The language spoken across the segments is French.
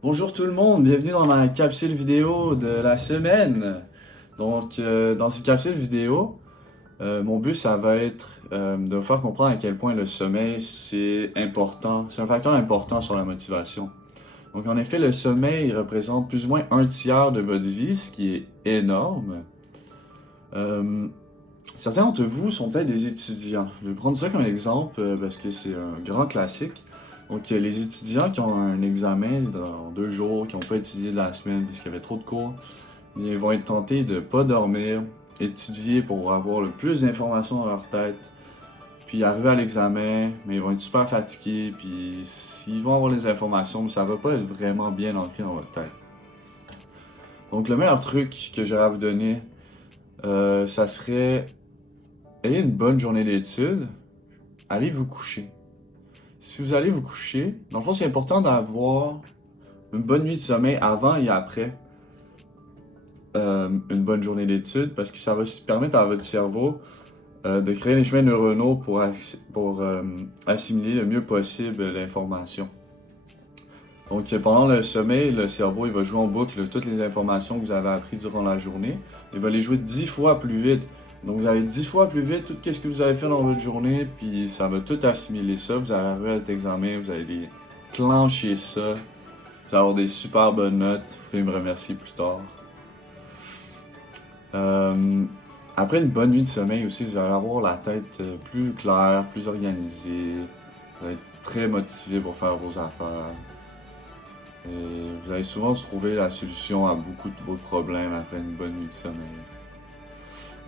Bonjour tout le monde, bienvenue dans ma capsule vidéo de la semaine. Dans cette capsule vidéo, mon but ça va être de vous faire comprendre à quel point le sommeil c'est important, c'est un facteur important sur la motivation. Donc en effet, le sommeil représente plus ou moins un tiers de votre vie, ce qui est énorme. Euh, Certains d'entre vous sont peut-être des étudiants. Je vais prendre ça comme exemple parce que c'est un grand classique. Les étudiants qui ont un examen dans 2 jours, qui n'ont pas étudié de la semaine parce qu'il y avait trop de cours, ils vont être tentés de ne pas dormir, étudier pour avoir le plus d'informations dans leur tête, puis arriver à l'examen, mais ils vont être super fatigués, puis s'ils vont avoir les informations, mais ça va pas être vraiment bien ancré dans votre tête. Donc le meilleur truc que j'aurais à vous donner, ça serait ayez une bonne journée d'études, allez vous coucher. Si vous allez vous coucher, dans le fond, c'est important d'avoir une bonne nuit de sommeil avant et après une bonne journée d'études parce que ça va permettre à votre cerveau de créer les chemins neuronaux pour assimiler le mieux possible l'information. Donc pendant le sommeil, le cerveau il va jouer en boucle toutes les informations que vous avez apprises durant la journée. Il va les jouer 10 fois plus vite. Donc vous avez 10 fois plus vite tout ce que vous avez fait dans votre journée, puis ça va tout assimiler ça. Vous allez arriver à votre examen, vous allez clencher ça. Vous allez avoir des super bonnes notes. Vous pouvez me remercier plus tard. Euh, Après une bonne nuit de sommeil aussi, vous allez avoir la tête plus claire, plus organisée. Vous allez être très motivé pour faire vos affaires. Et vous allez souvent trouver la solution à beaucoup de vos problèmes après une bonne nuit de sommeil.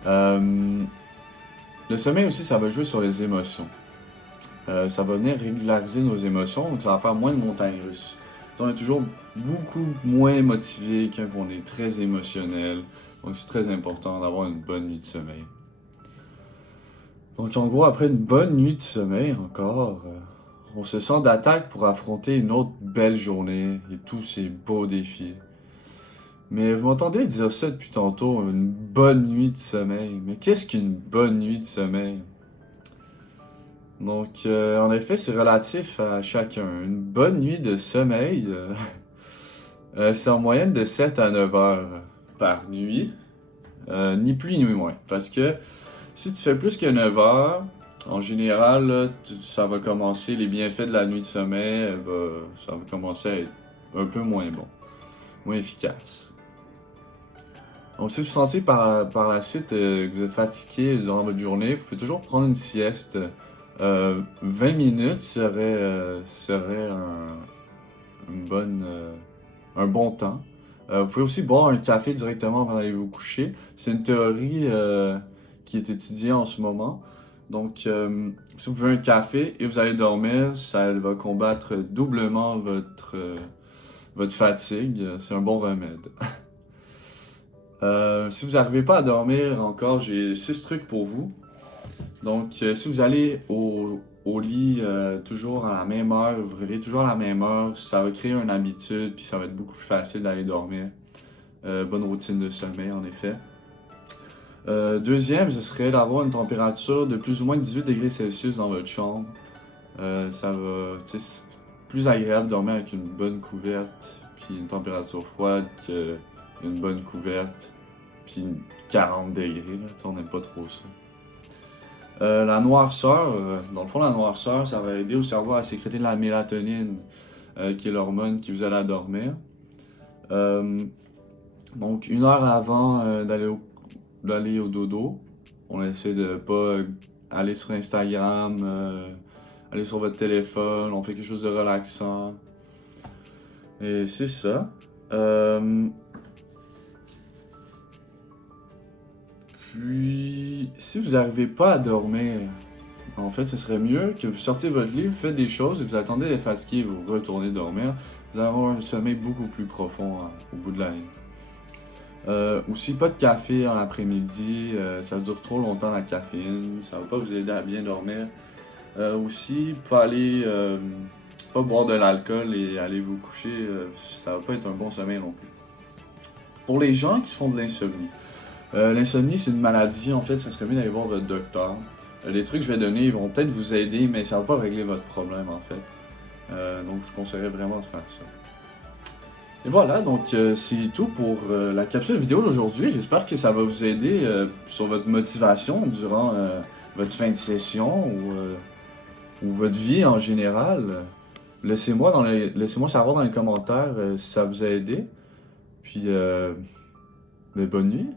Euh, le sommeil aussi, ça va jouer sur les émotions. Ça va venir régulariser nos émotions, donc ça va faire moins de montagnes russes. On est toujours beaucoup moins motivé quand on est très émotionnel. Donc c'est très important d'avoir une bonne nuit de sommeil. Donc en gros, après une bonne nuit de sommeil encore, on se sent d'attaque pour affronter une autre belle journée et tous ces beaux défis. Mais vous m'entendez dire ça depuis tantôt, une bonne nuit de sommeil. Mais qu'est-ce qu'une bonne nuit de sommeil? En effet, c'est relatif à chacun. Une bonne nuit de sommeil, c'est en moyenne de 7 à 9 heures par nuit. Ni plus ni moins. Parce que si tu fais plus que 9 heures, en général, là, ça va commencer, les bienfaits de la nuit de sommeil, ça va commencer à être un peu moins bon, moins efficace. Donc si vous sentez par la suite que vous êtes fatigué durant votre journée, vous pouvez toujours prendre une sieste. 20 minutes serait un bon temps. Vous pouvez aussi boire un café directement avant d'aller vous coucher. C'est une théorie qui est étudiée en ce moment. Si vous buvez un café et vous allez dormir, ça va combattre doublement votre fatigue. C'est un bon remède. Si vous n'arrivez pas à dormir encore, j'ai 6 trucs pour vous. Si vous allez au lit toujours à la même heure, vous vous réveillez toujours à la même heure, ça va créer une habitude, puis ça va être beaucoup plus facile d'aller dormir. Bonne routine de sommeil, en effet. Deuxième, ce serait d'avoir une température de plus ou moins 18 degrés Celsius dans votre chambre. C'est plus agréable de dormir avec une bonne couverte, puis une température froide qu'une bonne couverte, puis 40 degrés, là, on n'aime pas trop ça. La noirceur, dans le fond, la noirceur, ça va aider au cerveau à sécréter de la mélatonine, qui est l'hormone qui vous aide à dormir. Euh, donc, 1 heure avant d'aller au dodo, on essaie de pas aller sur Instagram, aller sur votre téléphone, on fait quelque chose de relaxant. Et c'est ça. Puis, si vous n'arrivez pas à dormir, en fait, ce serait mieux que vous sortez votre lit, vous faites des choses et vous attendez d'être fatigué et vous retournez dormir. Vous allez avoir un sommeil beaucoup plus profond au bout de la ligne. Aussi, pas de café en après-midi, ça dure trop longtemps la caféine, ça va pas vous aider à bien dormir. Aussi, pas boire de l'alcool et aller vous coucher, ça va pas être un bon sommeil non plus. Pour les gens qui font de l'insomnie, l'insomnie c'est une maladie, en fait, ça serait mieux d'aller voir votre docteur. Les trucs que je vais donner, ils vont peut-être vous aider, mais ça va pas régler votre problème en fait. Donc je conseillerais vraiment de faire ça. Et voilà, donc c'est tout pour la capsule vidéo d'aujourd'hui. J'espère que ça va vous aider sur votre motivation durant votre fin de session ou votre vie en général. Laissez-moi savoir dans les commentaires si ça vous a aidé. Puis, bonne nuit.